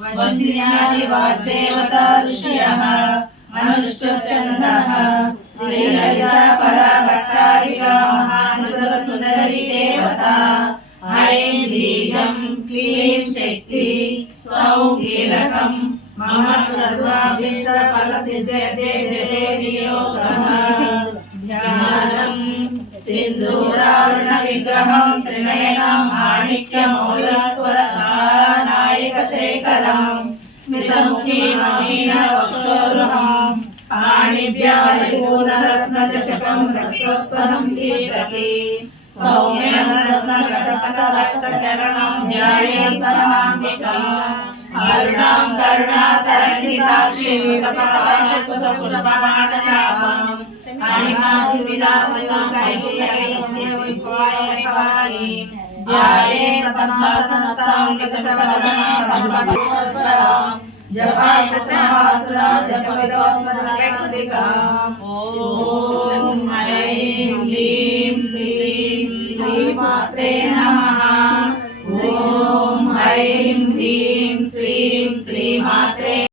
वसिन्यादि वाग्देवता ऋषयः अनुष्ठुप्छन्दः श्रीललिता पराभट्टारिका महानुग्रसुन्दरी देवता ऐं बीजं क्लीं शक्ति सौं कीलकं मम सर्वाभीष्टफलसिद्ध्यर्थे जपे नियोगः ध्यानं सिन्दूरारुणविग्रहं त्रिनयनं माणिक्यमौलस्वरनायकशेखरं स्मितमुखीममीनवक्षोरुहं पाणिभ्यः परिपूर्णरत्नचषकं रक्तोत्पन्नं बिभ्रति सौम्यं रत्नघटसकलक्षचरणं ध्यायेत्तरमाम्बिकाम् अरुणां करुणातरङ्गिताक्षीं तपःपुष्पमाणचापम् अणिमाधिविरामृतां कैकेयीं ध्यायेत् पद्मासनस्थां किसकलदनां जपाकस्महासुरा जपविदोस्मरणकृतिकाम् ॐ ऐं ह्रीं श्रीं श्रीमात्रे नमः।